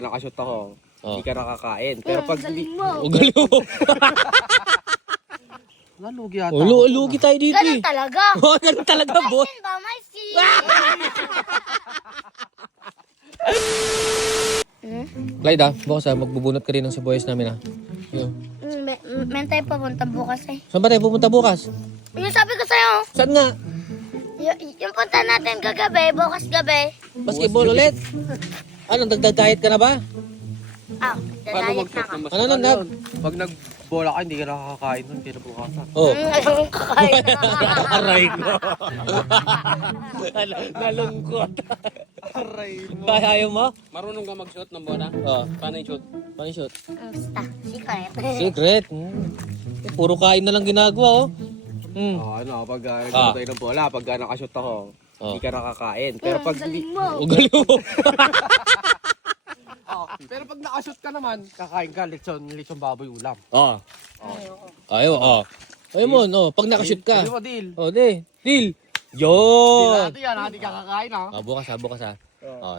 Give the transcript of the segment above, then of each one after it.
Nakashoot ako, hindi ka nakakain. Pero pag Galing mo. Galing mo. Nalugi ata. Lugi tayo dito Ganun eh. talaga. Ganun talaga, boss. Ayun ba, may si... Clyde bukas magbubunot ka rin ng sibuyas namin Yun. May tayo papunta bukas eh. Saan ba tayo pupunta bukas? Yung sabi ko sa'yo, Saan nga? yung punta natin kagabi, bukas gabi. Basketball ulit? Ano, diet ka na ba? Paano mag-talk na Ano nag? Pag nagbola ka, hindi ka nakakain nun, hindi na bukasan. Oh. Anong kakain na? Aray ko. Nalungkot. Aray mo. Ayaw mo? Marunong ka mag-shoot ng bola? Oh. Paano yung shoot? Paano yung shoot? Basta, secret. Secret. Puro kain na lang ginagawa Pag nagbola tayo ng bola, pag nakashoot ako, hindi ka nakakain. Pero pag Galing mo. Galing mo. pero pag nakashoot ka naman, kakain ka, lechon baboy ulam. Ayaw mo, pag nakashoot ka. Hindi mo, deal. Deal. Deal Yun. natin yan, hindi ka kakain ha. Bukas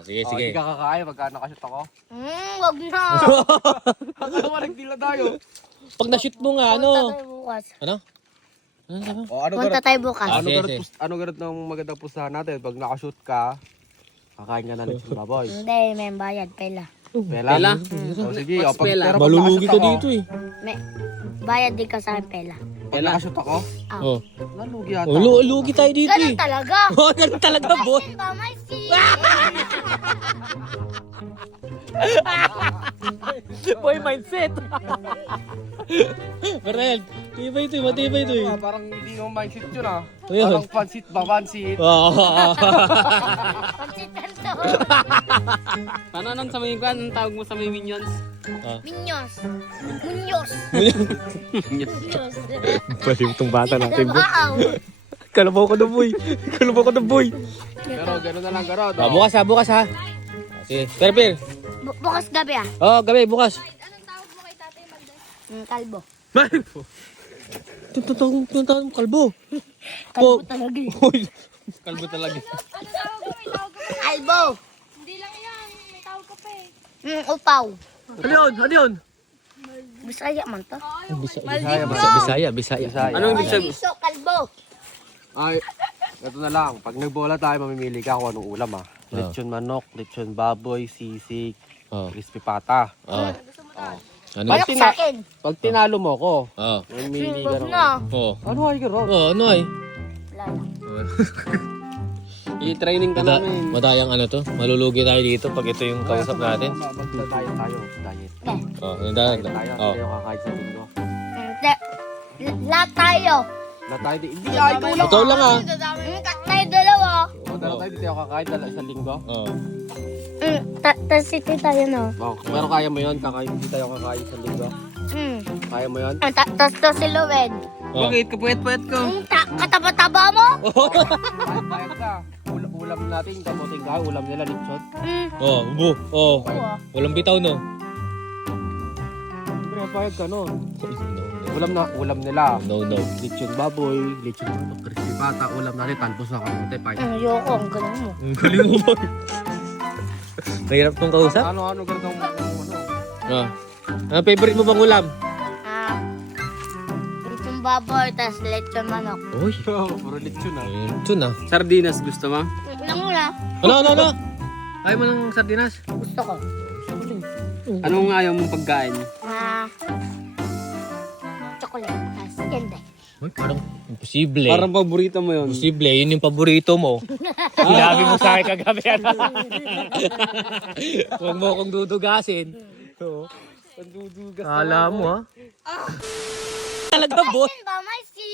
sige. Hindi ka kakain pag nakashoot ako. Wag na. Ano nag-deal na tayo? Pag na-shoot mo nga, Punta tayo bukas. Ano sabi? Punta tayo bukas. Sige. Ano ganun ng magandang pustahan natin? Pag nakashoot ka, kakain ka na lechon baboy. Hindi, may bayad, pela. Pela? O sige, What's pela? pero pag Malulugi nakashoot ka ako, dito eh. May bayad din ka sa akin, pela. Pag nakashoot ako, nalugi ata. Lugi tayo dito Ganun eh. talaga. Ganun talaga, boss. Ayun ba, may si... Boy mindset. Marel, matibay ito eh. Parang hindi mo mindset yun ah. Ayun. Parang pansit ba? Pansit. Pansitan to. Paano nang sa may kwan? Anong tawag mo sa may minions? Minyos. Munyos. Munyos. Baliw tong bata natin, boss. Wow. Kalabaw ko na, boy. Pero gano'n na lang gano'n. Bukas ha. Sige. Per. Bukas gabi ah. Gabi, bukas. Kalbo. Tuntahan mo, kalbo. Kalbo talaga eh. Hoy. Kalbo talaga. Kalbo. Hindi lang yan. May tawag ka pa Upaw. Ano yun? Bisaya man to. Bisaya. Anong ibig sabihin? Maliso, kalbo. Ay, ito na lang. Pag nagbola tayo, mamimili ka kung anong ulam ah. Lechon manok, lechon baboy, sisig, crispy pata. Ano? Manok sa akin. Pag tinalo mo ko, Oh. mamimili ka Huwag ron. na. Ano ay gano'n? Ano ay? Wala lang. I-training ka namin. Madayang ano to? Malulugi tayo dito pag ito yung kausap natin. Magdadayo tayo. Diet. Diet. Tayo, tayo kakain sa linggo. Lahat tayo. Na tayo di. Hindi, ay, ikaw lang. Ikaw lang Tayo dalawa. O, dala tayo, di tayo kakain dala sa linggo. Tapos ito tayo no. Oh, pero kaya mo yun, kakain, di tayo kakain sa linggo. Kaya mo yun? Tapos to si Luwen. Bakit? Kapuet-puet ko. Kataba-taba mo? Kaya ka. Ulam natin, kamuting kain, ulam nila, lipsot. Walang bitaw no. Siyempre, payag ka no. Ulam nila. No. Lechon baboy, lechon manok, crispy pata, ulam natin, talbos na kamote, payag. Ayoko, ang galing mo. Ang galing mo boy. Mahirap tong kausap. Ano ganun ano? Ano favorite mo bang ulam? Lechon baboy, tapos lechon manok. Uy. Puro lechon ah. Ito na. Sardinas gusto mo? Lang muna. Ano? Ayaw mo ng sardinas? Gusto ko. Anong ayaw mong pagkain? Chocolate. Tapos hindi. Uy, parang imposible. Parang paborito mo yun. Imposible, yun yung paborito mo. Sinabi mo sa akin kagabi. Huwag mo akong dudugasin. Kala mo ha? Talaga boss. Ayun ba, may si...